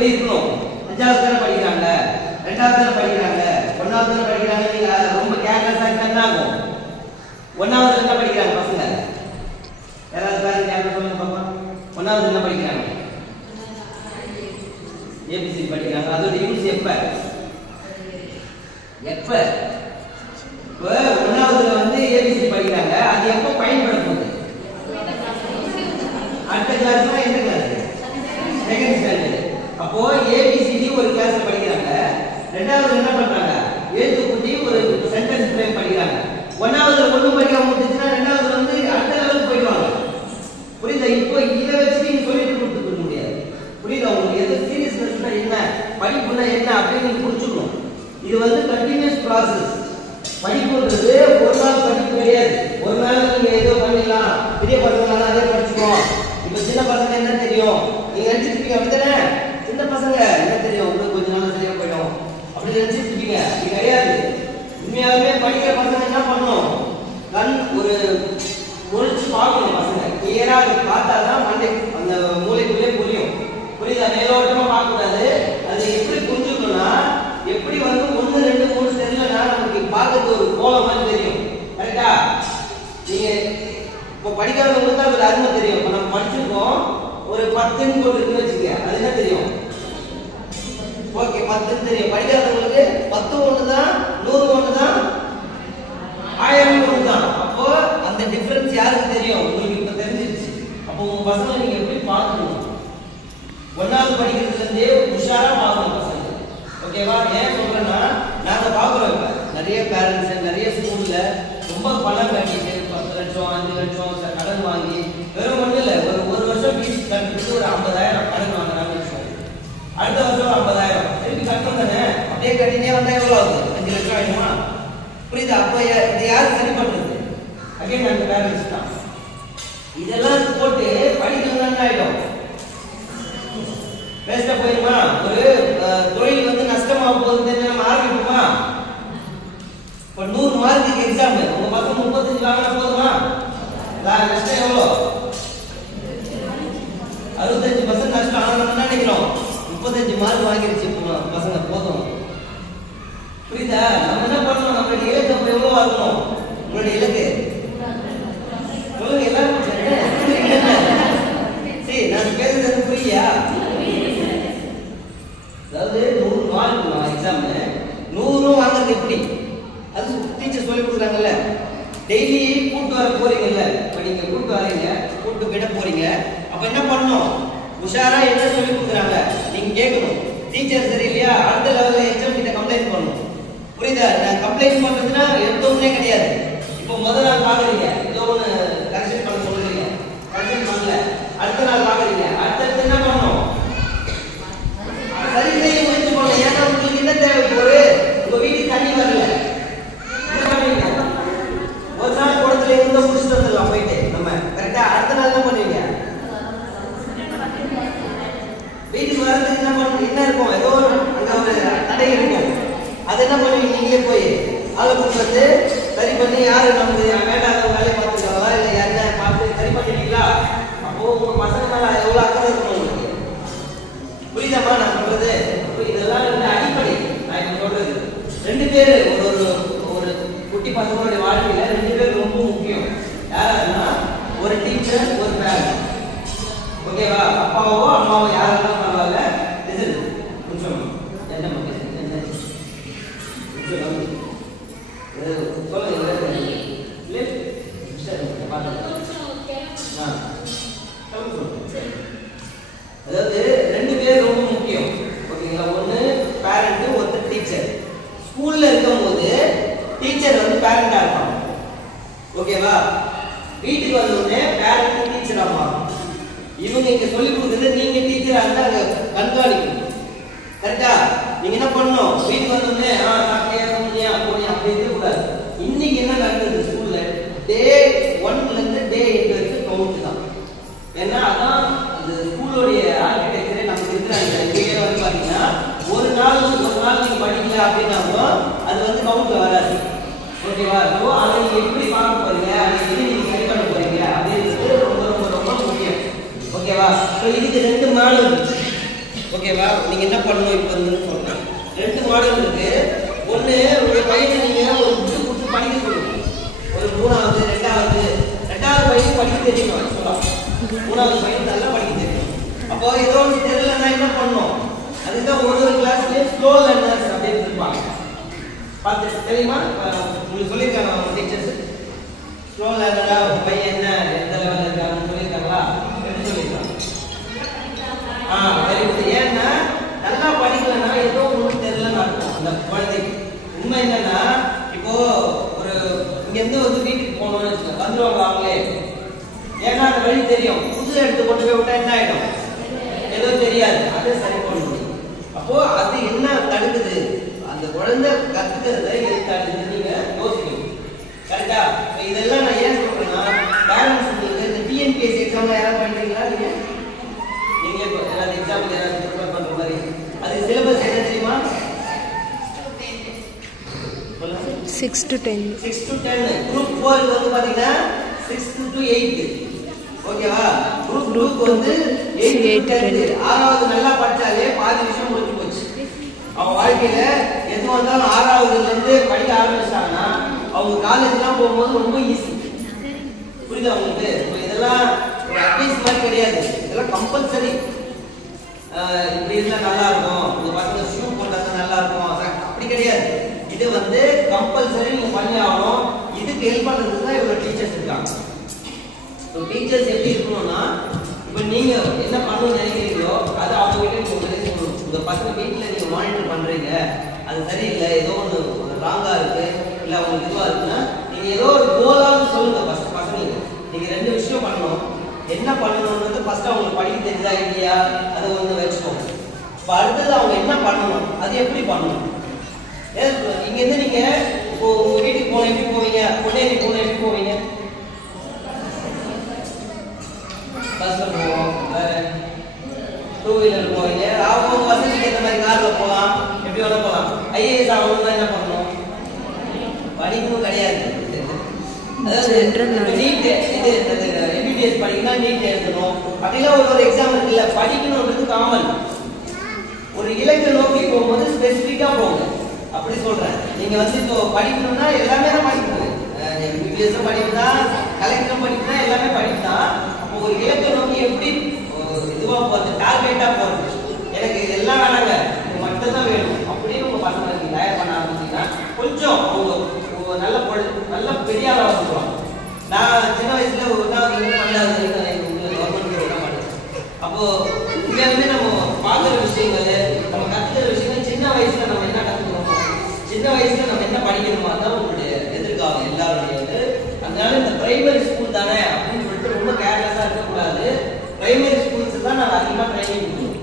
எப்படி இருக்கணும்? 5வது தான படிக்கிறாங்க, 2வது தான படிக்கிறாங்க, 1வது தான படிக்கிறாங்க. நீங்க ரொம்ப கேர்லெஸ்ஸா இருந்தா என்ன ஆகும்? 1வது என்ன படிக்கிறாங்க பசங்க? யாராவது பாருங்க, யாராவது சொல்லுங்க பாப்பா. 1வது என்ன படிக்கிறாங்க? ஏபிசி படிக்கிறாங்க. அதோட யூஸ் எப்ப? இப்போ 1வதுல வந்து ஏபிசி படிக்கிறாங்க. அது எப்போ பயன்பட போகுது? அடுத்த கிளாஸ்னா எந்த கிளாஸ்? Second standard. அப்போ ஏபிசிடி ஒரு கிளாஸ்ல படிக்கிறாங்க. 2வது என்ன பண்றாங்க? எழுத்துக்கூட்டி ஒரு சென்டென்ஸ் ஃப்ரேம் படிக்கிறாங்க. 1வதுல ஒண்ணும் படிக்காம முடிச்சுனா 2வதுல வந்து அடுத்த லெவலுக்கு போயிடுவாங்க. புரியுதா? இப்போ இத வச்சு நீங்க சொல்லிட்டு கொடுத்துக்க முடியாது. புரியுதா? உங்களுக்கு எது சீரியஸ்னஸ்னா என்ன, படிப்புனா என்ன அப்படி நீங்க புரிஞ்சுக்கணும். இது வந்து கண்டினியூஸ் ப்ராசஸ். படிப்புன்றது ஒரு நாள் படிப்பு கிடையாது. ஒரு நாள் நீங்க ஏதோ பண்ணிடலாம், பெரிய பசங்க அதே படிச்சுக்கோம். இப்ப சின்ன பசங்க என்ன தெரியும் நீங்க நினைச்சிருப்பீங்க, அப்படித்தானே? சின்ன பசங்க என்ன தெரியும், உங்களுக்கு கொஞ்ச நாள் சரியா போயிடும் அப்படி நினைச்சிருப்பீங்க. இது கிடையாது. உண்மையாலுமே படிக்கிற பசங்க என்ன பண்ணணும்? கண் ஒரு முழிச்சு பார்க்கணும். பசங்க கிளியரா பார்த்தாதான் மண்டை அந்த மூளைக்குள்ளே புரியும். புரியுதா? மேலோட்டமா பார்க்க கூடாது. அது எப்படி புரிஞ்சுக்கணும்னா, எப்படி வந்து 1 2 3 தெரியலன்னா நமக்கு பார்க்கறது ஒரு கோலம் மாதிரி தெரியும். கரெக்டா? நீங்க இப்போ படிக்காதவங்களுக்கு தான் ஒரு அருமை தெரியும். இப்போ நம்ம படிச்சிருக்கோம், ஒரு 10ன்னு போட்டுருக்குன்னு வச்சுக்க, அது என்ன தெரியும்? ஓகே 10ன்னு தெரியும். படிக்காதவங்களுக்கு 10 ஒன்று தான், 100 ஒன்று தான், 1000 ஒன்று தான். அப்போ அந்த டிஃபரன்ஸ் யாருக்கு தெரியும்? உங்களுக்கு இப்போ தெரிஞ்சிருச்சு. அப்போ உங்க பசங்களை நீங்க எப்படி பார்க்கணும்? 1வது படிக்கிறதுல இருந்தே உஷாரா பார்க்கணும் பசங்க. ஓகேவா? ஏன் சொல்றேன்னா, நாங்க பாக்குறோம் இப்ப நிறைய பேரண்ட்ஸ் நிறைய ஸ்கூல்ல ரொம்ப பணம் கட்டிட்டு 10 லட்சம் 5 லட்சம் கடன் வாங்கி, வெறும் ஒண்ணு இல்ல, ஒரு வருஷம் ஃபீஸ் கட்டிட்டு ஒரு 50,000 கடன் வாங்குறாங்க வச்சுக்கோங்க. அடுத்த வருஷம் 50,000 திருப்பி கட்டணும் தானே? அப்படியே கட்டினே வந்தா எவ்வளவு ஆகுது? 5 லட்சம் ஆயிடுமா? புரியுதா? அப்போ இது யாரு சரி பண்றது? அகைன் அந்த பேரண்ட்ஸ் தான். இதெல்லாம் போட்டு படிக்கணும்னா என்ன ஆயிடும்? வேஸ்டா போயிருமா? ஒரு தொழில் வந்து நஷ்டமாக போகுது நம்ம ஆரம்பிப்போமா? இப்போ 100 மார்க்குக்கு எக்ஸாம், உங்க பசங்க 35 வாங்கினா போதுமா? நஷ்டம் எவ்வளோ? 65% நஷ்டம். ஆனா நம்ம நினைக்கிறோம் 35 மார்க் வாங்கிருச்சு பசங்க போதும். புரியுதா? நம்ம என்ன பண்ணணும்? நம்மளுடைய இலக்கு அப்ப எவ்வளவு வரணும்? உங்களுடைய இலக்கு சொல்லுங்க எல்லாரும். சரி, நான் பேசுறது புரியா? அதாவது 100 மார்க் எக்ஸாம், 100 வாங்குறது எப்படி? அது டீச்சர் சொல்லி கொடுக்குறாங்கல்ல. டெய்லி கூட்டு வர போறீங்கல்ல, இப்போ நீங்க கூட்டு வரீங்க, கூட்டு விட போறீங்க. அப்ப என்ன பண்ணணும்? உஷாரா என்ன சொல்லி கொடுக்குறாங்க நீங்க கேட்கணும். டீச்சர் சரியில்லையா, அடுத்த லெவல்ல எக்ஸாம் கிட்ட கம்ப்ளைண்ட் பண்ணணும். புரியுதா? நான் கம்ப்ளைண்ட் பண்றதுன்னா எடுத்தோம்னே கிடையாது. இப்போ முதல் நாள் பாக்குறீங்க, ஏதோ ஒன்று கரெக்ஷன் பண்ண சொல்றீங்க, கரெக்ஷன் பண்ணல. அடுத்த நாள் பாக்குறீங்க, அடுத்தடுத்து என்ன பண்ணணும்? சரி செய்ய முயற்சி பண்ணணும். ஏன்னா உங்களுக்கு என்ன தேவை? உங்க வீட்டுக்கு தண்ணி வரல, என்ன பண்ணுவீங்க? ஒரு நாள் குடத்துல இருந்து முடிச்சுட்டு வந்துடலாம் போயிட்டு நம்ம. கரெக்டா? அடுத்த நாள் என்ன பண்ணுவீங்க? வீட்டுக்கு வரதுக்கு என்ன பண்ணணும்? என்ன இருக்கும்? ஏதோ அங்க ஒரு தடை இருக்கும். அது என்ன பண்ணுவீங்க? நீங்களே போய் ஆளை கொண்டு வந்து சரி பண்ணி, யாரு நமக்கு வேண்டாத வேலையை பார்த்துருக்காங்களா இல்லை என்ன பார்த்து சரி பண்ணிட்டீங்களா? அப்போ உங்க பசங்க மேல எவ்வளவு அக்கறை இருக்கணும் உங்களுக்கு. புரியுதாமா நான் சொல்றது? இதெல்லாம் வந்து அடிப்படை. நான் இப்ப சொல்றது 2 பேரு ஒரு குட்டி பசங்களுடைய வாழ்க்கையில 2 பேர் ரொம்ப முக்கியம். யாருன்னா ஒரு டீச்சர், ஒரு பேரண்ட். ஓகேவா? அப்பாவோ அம்மாவோ யாரெல்லாம் பரவாயில்ல. இது கொஞ்சம் என்ன சொல்லுங்க. அதாவது 2 பேர் ரொம்ப முக்கியம். ஓகேங்களா? ஒன்னு பேரண்ட், ஒருத்தர் டீச்சர். ஸ்கூல்ல இருக்கும்போது டீச்சர் வந்து பேரண்டா இருப்பாங்க. ஓகேவா? வீட்டுக்கு வந்த உடனே பேரண்ட் டீச்சர் அம்மா. இவங்க இங்க சொல்லி கொடுக்குறது, நீங்க டீச்சரா இருந்தா அங்க கண்காணிக்கணும். கரெக்டா? நீங்க என்ன பண்ணணும்? வீட்டுக்கு வந்த உடனே சாப்பிட்டியா தூங்கியா போனியா அப்படி இருக்க கூடாது. இன்னைக்கு என்ன நடந்தது ஸ்கூல்ல? டே 1ல இருந்து டே 8 வரைக்கும் கவுண்ட் தான். ஏன்னா அதான் அந்த ஸ்கூலோடைய ஆர்கிடெக்சரே நமக்கு இருக்கிறாங்க. இங்கே வந்து பாத்தீங்கன்னா ஒரு நாள் நீங்க படிக்கல அப்படின்னாலும் அது வந்து கவுண்ட்ல வராது. ஓகேவா? ஸோ அதை நீங்க எப்படி பார்க்க போறீங்க, அதை எப்படி நீங்க சரி பண்ண போறீங்க அப்படின்றது ரொம்ப ரொம்ப ரொம்ப முக்கியம். ஓகேவா? ஸோ இதுக்கு 2 மாடல் இருக்கு. ஓகேவா? நீங்க என்ன பண்ணணும் இப்போ வந்து சொல்றேன். 2 மாடல் இருக்கு. ஒண்ணு ஒரு பையனை நீங்க ஒரு புக் கொடுத்து படிக்க சொல்லுங்க. ஒரு 3வது 2வது பையன் படிக்க தெரியணும் சொல்லலாம். 3வது பையன் நல்லா படிக்க தெரியும். அப்போ ஏதோ ஒன்று தெரியலன்னா என்ன பண்ணணும்? அதுதான் ஒரு கிளாஸ்லயே ஸ்லோ லேர்னர்ஸ் அப்படின்னு இருப்பாங்க. பார்த்து தெரியுமா? உங்களுக்கு சொல்லியிருக்காங்க அவங்க டீச்சர்ஸ். ஸ்லோ லேர்னரா பையன் என்ன எந்த லெவலில் இருக்காங்கன்னு சொல்லியிருக்காங்களா? எப்படி சொல்லியிருக்காங்க? Very good. ஏன்னா நல்லா படிக்கலன்னா ஏதோ ஒன்றும் தெரியலன்னு அர்த்தம் அந்த குழந்தைக்கு. உண்மை என்னன்னா இப்போ ஒரு இங்கேருந்து வந்து வீட்டுக்கு போகணும்னு வச்சுக்கோங்க, வந்துடுவாங்க அவங்களே. ஏன்னா அந்த வழி தெரியும். புது எடுத்து கொண்டு போய் விட்டா என்ன ஆகிடும்? ஏதோ தெரியாது, அதை சரி பண்ணணும். அப்போ அது என்ன தடுக்குது? அந்த குழந்தை கத்துக்கிறத எது தடுக்குதுன்னு நீங்க யோசிக்கணும். கரெக்டா? இதெல்லாம் நான் ஏன் சொல்றேன்னா, பேரண்ட்ஸ் உங்களுக்கு இந்த டிஎன்பிஎஸ்சி எக்ஸாம்ல யாராவது பண்றீங்களா? நீங்களே எல்லாரும் எக்ஸாமுக்கு யாராவது ப்ரிப்பேர் பண்ற மாதிரி அது சிலபஸ் என்ன தெரியுமா? 6 to 10. குரூப் 4 வந்து பாத்தீங்கன்னா 6 to 8. ஓகேவா? குரூப் 2 வந்து 8 to 10. 6வது நல்லா படிச்சாலே பாதி விஷயம் முடிஞ்சு போச்சு. அவங்க வாழ்க்கையில எது வந்தாலும் 6வதுல இருந்து படிக்க ஆரம்பிச்சாங்கன்னா அவங்க காலேஜ்லாம் போகும்போது ரொம்ப ஈஸி. புரியுதா உங்களுக்கு? இதெல்லாம் அட்வைஸ் மாதிரி கிடையாது, இதெல்லாம் கம்பல்சரி. இப்படி இருந்தா நல்லா இருக்கும், இந்த பசங்க ஷூ போட்டா நல்லா இருக்கும், அப்படி கிடையாது. இது வந்து கம்பல்சரி நீங்க பண்ணி ஆகணும். இதுக்கு ஹெல்ப் பண்றதுக்கு தான் இவ்வளவு டீச்சர்ஸ் இருக்காங்க. டீச்சர்ஸ் எப்படி இருக்கணும்னா, இப்போ நீங்க என்ன பண்ணணும்னு நினைக்கிறீங்களோ அதை அவங்க கிட்ட நீங்க சொல்லணும். உங்க பசங்க வீட்டுல நீங்க மானிட்டர் பண்றீங்க, அது சரியில்லை, ஏதோ ஒன்று ராங்கா இருக்கு, இல்லை அவங்களுக்கு இதுவா இருக்குன்னா நீங்க ஏதோ ஒரு கோலான்னு சொல்லுங்க. ஃபர்ஸ்ட் பசங்களுக்கு நீங்க 2 விஷயம் பண்ணணும். என்ன பண்ணணும்ன்றது ஃபர்ஸ்ட் அவங்களுக்கு படிக்க தெரிஞ்சா இல்லையா அதை வந்து வச்சுக்கோங்க. இப்போ அடுத்தது அவங்க என்ன பண்ணணும், அது எப்படி பண்ணணும். இங்க இருந்து நீங்க இப்போ உங்க வீட்டுக்கு போன எப்படி போவீங்க? பொன்னேரி போன எப்படி போவீங்க? பஸ்ல போவோம், வேற 2 வீலர் போவீங்க. அவங்க வசதிக்கு ஏற்ற மாதிரி கார்ல போகலாம், எப்படி வேணா போகலாம். ஐஏஎஸ் ஆகணும்னா என்ன பண்ணணும்? படிக்கணும் கிடையாது. அதாவது நீட் இது எம்பிபிஎஸ் படிக்கணும்னா நீட் எழுதணும், அப்படிலாம் ஒரு எக்ஸாம் இருக்குல்ல. படிக்கணும்ன்றது காமன். ஒரு இலக்கை நோக்கி போகும்போது ஸ்பெசிஃபிக்கா போங்க. அப்படி சொல்றேன். நீங்க வந்து இப்போ படிக்கணும்னா எல்லாமே தான் படிக்கணும். எம்பிபிஎஸ் படிக்கணும், கலெக்டர் படிக்கணும், எல்லாமே படிக்கலாம். அப்போ ஒரு இலக்கை நோக்கி எப்படி இதுவா போறது, டார்கெட்டா போறது. எனக்கு இதெல்லாம் வேணாங்க, இது மட்டும் தான் வேணும் அப்படின்னு உங்க பசங்களுக்கு தயார் பண்ண ஆரம்பிச்சீங்கன்னா கொஞ்சம் அவங்க நல்ல பெரிய ஆளா வந்துருவாங்க. நான் சின்ன வயசுல ஒரு நாள் கவர்மெண்ட் விட மாட்டேன். அப்போ உண்மையாலுமே நம்ம பார்க்குற விஷயங்கள், நம்ம கத்துக்கிற விஷயங்கள் சின்ன வயசுல நம்ம என்ன கத்துக்கிறோமோ, சின்ன வயசுல நம்ம என்ன படிக்கணுமோ தான் உங்களுடைய எதிர்காலம் எல்லாருடைய. அதனால இந்த பிரைமரி ஸ்கூல் தானே அப்படின்னு சொல்லிட்டு ரொம்ப கேர்லெஸ்ஸா இருக்கக்கூடாது. பிரைமரி ஸ்கூல்ஸ் தான் நான் அதிகமா ட்ரைனிங் கொடுக்கணும்.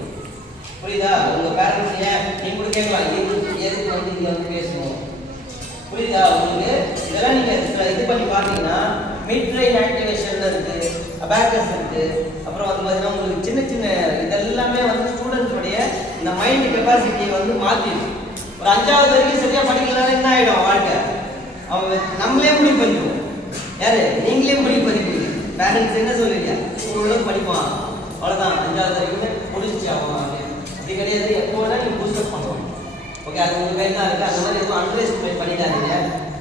புரியுதா? உங்க பேரண்ட்ஸ் ஏன் நீங்க கூட கேட்கலாம், எதுக்கு வந்து இங்க வந்து பேசணும். புரியுதா உங்களுக்கு? இதெல்லாம் நீங்க இது பண்ணி பார்த்தீங்கன்னா மிட் ட்ரெயின் ஆக்டிவேஷன் இருக்கு, அபாக்கஸ் இருக்கு. அப்புறம் வந்து பார்த்தீங்கன்னா உங்களுக்கு சின்ன சின்ன இதெல்லாமே வந்து ஸ்டூடெண்ட்ஸ் உடைய இந்த மைண்ட் கெப்பாசிட்டியை வந்து மாற்றிடும். ஒரு 5வது வரைக்கும் சரியா படிக்கலனால என்ன ஆயிடும் வாழ்க்கை? அவங்க நம்மளே முடிவு பண்ணிடுவோம். யாரு? நீங்களே முடிவு பண்ணிடுவீங்க. பேரண்ட்ஸ் என்ன சொல்லுவீங்க? உங்களுக்கு படிப்பான், அவ்வளோதான், 5வது வரைக்கும் முடிச்சு ஆகும். அப்படி கிடையாது. எப்போ வேணா நீங்க பூஸ்டப் பண்ணுவோம். ஓகே, அது உங்க கையில் தான் இருக்கு. அந்த மாதிரி எதுவும் அண்டர்எஸ்டிமேட் பண்ணிடாதீங்க.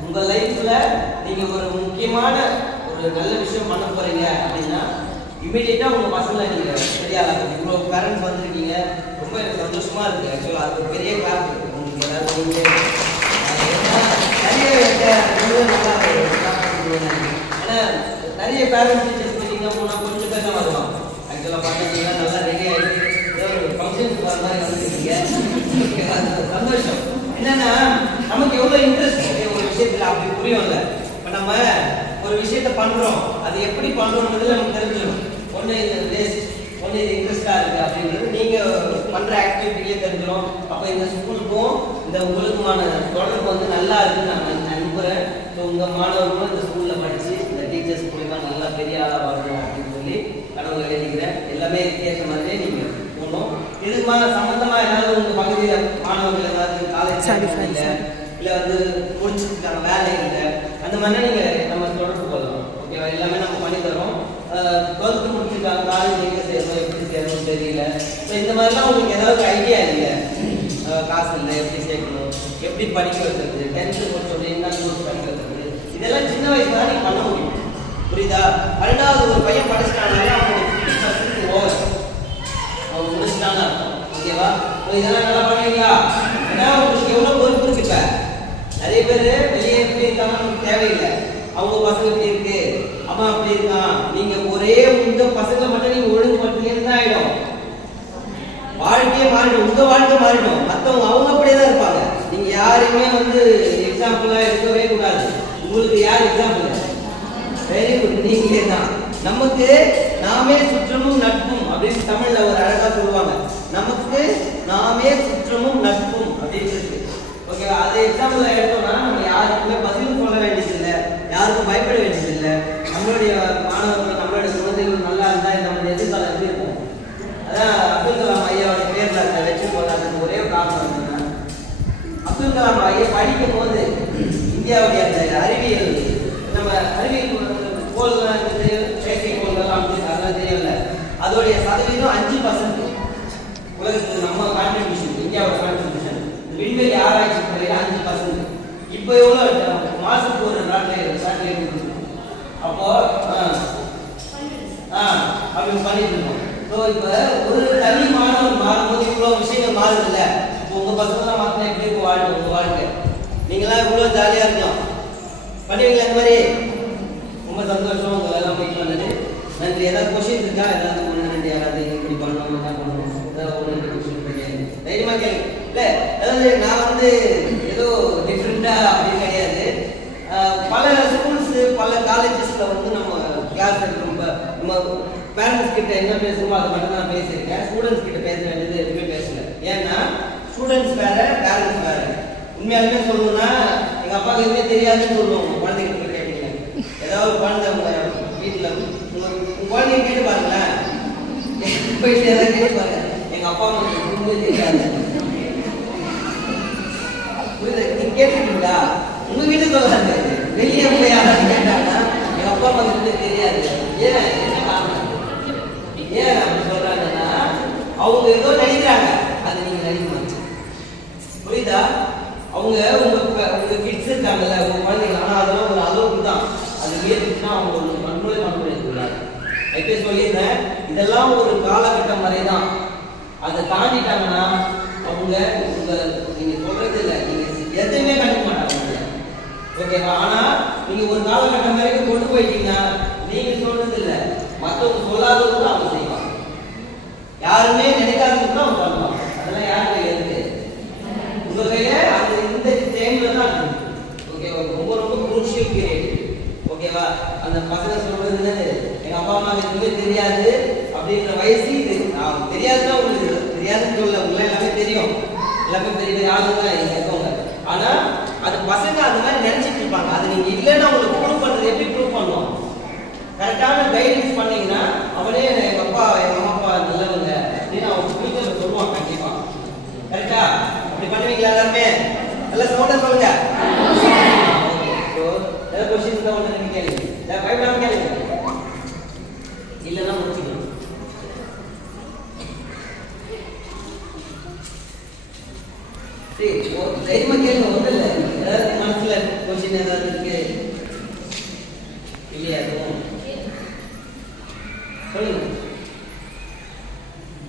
உங்க லைஃப்ல நீங்க ஒரு முக்கியமான ஒரு நல்ல விஷயம் பண்ண போறீங்க அப்படின்னா இமீடியட்டா உங்க பசங்களை நீங்க சரியாகலாம். இவ்வளவு பேரண்ட்ஸ் வந்திருக்கீங்க, ரொம்ப எனக்கு சந்தோஷமா இருக்கு. ஆக்சுவலா அது ஒரு பெரிய கிளாஸ் இருக்கு. உங்களுக்கு ஏதாவது ஏன்னா நிறைய பேரண்ட்ஸ் டீச்சர்ஸ் மீட்டிங்னா போனா கொஞ்சம் பேர் தான் வருவாங்க. ஆக்சுவலா பார்த்தீங்கன்னா நல்லா ரெடி ஆகிட்டு ஒரு ஃபங்க்ஷனுக்கு வர மாதிரி வந்துருக்கீங்க. சந்தோஷம். என்னன்னா நமக்கு எவ்வளவு இன்ட்ரெஸ்ட் ஒரு விஷயத்துல அப்படி புரியும்ல. இப்ப நம்ம ஒரு விஷயத்த பண்றோம், அது எப்படி பண்றோம்ன்றது நமக்கு தெரிஞ்சிடும். ஒண்ணு இது வேஸ்ட், ஒண்ணு இது இன்ட்ரெஸ்டா இருக்கு அப்படின்றது நீங்க பண்ற ஆக்டிவிட்டிலேயே தெரிஞ்சிடும். அப்ப இந்த ஸ்கூலுக்கும் இந்த உங்களுக்குமான தொடர்பு வந்து நல்லா இருக்குன்னு நான் நம்புறேன். ஸோ உங்க மாணவர்களும் இந்த ஸ்கூல்ல படிச்சு இந்த டீச்சர்ஸ் மூலியமா நல்லா பெரிய ஆளா வரணும் அப்படின்னு சொல்லி கடவுளை வேண்டிக்கிறேன். எல்லாமே கேட்ட மாதிரியே நீங்க போகணும். இதுக்கு சம்பந்தமா ஏதாவது உங்க பகுதியில மாணவர்கள் ஏதாவது காலேஜ் இல்ல வந்து முடிச்சிருக்காங்க வேலை இல்லை, அந்த மாதிரி நீங்க நம்ம தொடர்பு கொள்ளலாம். ஓகேவா? எல்லாமே நம்ம பண்ணி தரோம். 12th முடிச்சிருக்காங்க, காலேஜ் எங்க சேரணும், எப்படி சேரணும் ஒன்றும் தெரியல. ஸோ இந்த மாதிரிலாம் உங்களுக்கு ஏதாவது ஐடியா இல்லை, காசு இல்லை, எப்படி சேர்க்கணும், எப்படி படிக்க வைக்கிறது, 10th முடிச்சோடனே என்ன கோர்ஸ் படிக்க வைக்கிறது, இதெல்லாம் சின்ன வயசுல தான் நீங்கள் பண்ண முடியும். புரியுதா? 12வது ஒரு பையன் படிச்சிட்டானாலே அவனுக்கு 50% ஓவர், அவன் முடிச்சிட்டானா. ஓகேவா? இதெல்லாம் நல்லா பண்ணுவீங்களா? ஏன்னா உங்களுக்கு எவ்வளோ பொறுப்பு இருக்கு. இப்போ நிறைய பேர் வெளியே எப்படி இருக்காங்க நமக்கு தேவையில்லை. அவங்க பசங்க இப்படி இருக்கு, அம்மா அப்படி இருக்கான், நீங்க ஒரே உங்க பசங்களை மட்டும் நீங்க ஒழுங்கு மட்டும் தான் ஆயிடும், வாழ்க்கையே மாறிடும், உங்க வாழ்க்கை மாறிடும். மற்றவங்க அவங்க அப்படியே தான் இருப்பாங்க. நீங்க யாரையுமே வந்து எக்ஸாம்பிளா இருக்கவே கூடாது. உங்களுக்கு யார் எக்ஸாம்பிள்? வெரி குட், நீங்களே தான். நமக்கு நாமே சுற்றமும் நட்பும் அப்படின்னு தமிழ்ல ஒரு அழகா சொல்லுவாங்க. நமக்கு நாமே சுற்றமும் நட்பும் அப்படின்னு இருக்கு. ஓகேவா? அதை எக்ஸாம்பிள் எடுத்தோம்னா நம்ம யாருக்குமே பதில் சொல்ல வேண்டியதில்லை, யாருக்கும் பயப்பட வேண்டியதில்லை. நம்மளுடைய மாணவர்கள் நம்மளுடைய குழந்தைகள் நல்லா இருந்தால் நம்மளுடைய எதிர்காலம் எப்படி இருக்கும்? அதான் அப்துல் கலாம் ஐயாவோட பேர்ல அதை வச்சு போடுறதுக்கு ஒரே காரணம் என்னன்னா, அப்துல் கலாம் ஐயா படிக்கும் போது இந்தியாவுடைய அந்த அறிவியல், நம்ம அறிவியல் கோள்கள் செயற்கை கோள்கள் அதெல்லாம் தெரியல, அதோடைய சதவீதம் 5% உலகத்துக்கு நம்ம கான்ட்ரிபியூஷன், இந்தியாவோட கான்ட்ரிபியூஷன் விண்வெளி ஆராய்ச்சி துறையில 5%. இப்போ எவ்வளோ மாசத்துக்கு ஒரு சேட்டலைட் அப்போ அப்படி பண்ணிட்டு இருக்கோம். ஸோ இப்போ ஒரு தனி மாணவன் மாறும்போது இவ்வளோ விஷயங்கள் மாறுது இல்லை. இப்போ உங்கள் பசங்களாம் மாற்றினா எப்படி இருக்கும் வாழ்க்கை? உங்கள் வாழ்க்கை நீங்களாம் இவ்வளோ ஜாலியாக இருக்கலாம். பண்ணுவீங்களா இந்த மாதிரி? ரொம்ப சந்தோஷம் உங்களை எல்லாம் மீட் பண்ணது. நன்றி. ஏதாவது கொஸ்டின் இருக்கா? ஏதாவது ஒன்று ரெண்டு யாராவது இப்படி பண்ணணும் என்ன பண்ணணும் ஏதாவது ஒன்று ரெண்டு கொஸ்டின் கேளுங்க, தைரியமாக கேளுங்க. இல்லை அதாவது நான் வந்து ஏதோ டிஃப்ரெண்டா அப்படின்னு கிடையாது. பல ஸ்கூல்ஸ் பல காலேஜஸ்ல வந்து நம்ம கிளாஸ் ரொம்ப நம்ம பேரண்ட்ஸ் கிட்ட என்ன பேசணுமோ அதை மட்டும் தான் பேசியிருக்கேன். ஸ்டூடெண்ட்ஸ் கிட்ட பேச வேண்டியது எதுவுமே பேசல. ஏன்னா ஸ்டூடெண்ட்ஸ் வேற, பேரண்ட்ஸ் வேற. உண்மையாலுமே சொல்லணும்னா எங்க அப்பாவுக்கு எதுவுமே தெரியாதுன்னு சொல்லுவோம். குழந்தைங்க கிட்ட கேட்டீங்க, ஏதாவது குழந்தை உங்க வீட்டில் உங்க குழந்தைங்க கேட்டு பாருங்களேன், போயிட்டு ஏதாவது கேட்டு பாருங்க, எங்க அப்பா அம்மாவுக்கு எதுவுமே தெரியாது. நீங்க கேட்டுருக்கீங்களா? உங்க வீட்டு சொல்லாது, வெளியே போய் யாராவது கேட்டாங்கன்னா எங்க அப்பா அம்மாவுக்கு தெரியாது. ஏன் என்ன காரணம்? ஏன் அப்படி சொல்றாங்கன்னா அவங்க ஏதோ நினைக்கிறாங்க, அது நீங்க நினைக்க மாட்டீங்க. புரியுதா? அவங்க உங்க கிட்ஸ் இருக்காங்கல்ல, உங்க குழந்தைங்க, ஆனா அதெல்லாம் ஒரு அளவுக்கு தான். அது ஏற்றுச்சுன்னா அவங்க கண்ட்ரோலே பண்ண முடியாது. எப்பயே சொல்லியிருந்தேன், இதெல்லாம் ஒரு காலகட்டம் வரை தான். அதை தாண்டிட்டாங்கன்னா அவங்க நீங்க சொல்றது இல்லை, நீங்க எதுவுமே கண்டுக்க மாட்டாங்க. ஓகேவா? ஆனா நீங்க ஒரு காலகட்டம் வரைக்கும் கொண்டு போயிட்டீங்கன்னா நீங்க சொல்றது இல்லை, மற்றவங்க சொல்லாதது கூட அவங்க செய்வாங்க. யாருமே நினைக்காதது கூட அவங்க பண்ணுவாங்க. அதெல்லாம் யார் கையில இருக்கு? உங்க கையில. அந்த இந்த டைம்ல தான் இருக்கு. ஓகேவா? ரொம்ப ரொம்ப குரூஷியல் பீரியட். ஓகேவா? அந்த பசங்க சொல்றது எங்க அப்பா அம்மா எதுவுமே தெரியாது அப்படின்ற வயசு இது. நான் தெரியாதுன்னா உங்களுக்கு தெரியாதுன்னு சொல்ல, உங்களுக்கு எல்லாமே தெரியும், எல்லாமே பெரிய பெரிய ஆளுங்க தான் இருக்கவங்க. ஆனா அது பசங்க அந்த மாதிரி நினைச்சிட்டு இருப்பாங்க. அது நீங்க இல்லைன்னா உங்களுக்கு ப்ரூவ் பண்றது எப்படி ப்ரூவ் பண்ணுவோம்? கரெக்டான கைடன்ஸ் பண்ணீங்கன்னா அவனே எங்க அப்பா எங்க அம்மா அப்பா நல்லவங்க அப்படின்னு அவங்க வீட்டுல சொல்லுவாங்க. கண்டிப்பா கரெக்டா? அப்படி பண்ணுவீங்களா? எல்லாருமே நல்லா சவுண்டா சொல்லுங்க. ஏதாவது கொஸ்டின் தான் ஒன்று ரெண்டு கேளுங்க, பயப்படாம கேளுங்க, இல்லைன்னா முடிச்சுக்கணும். சரி, தைரியமா கேளுங்க, ஒன்றும் இல்லை. ஏதாவது மனசுல கொஸ்டின் ஏதாவது இருக்கு இல்லையா? எதுவும் சொல்லுங்க.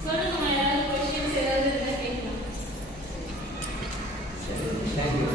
சொல்லுங்க, ஏதாவது கொஸ்டின்ஸ் ஏதாவது இருந்தா கேட்கலாம். தேங்க்யூ.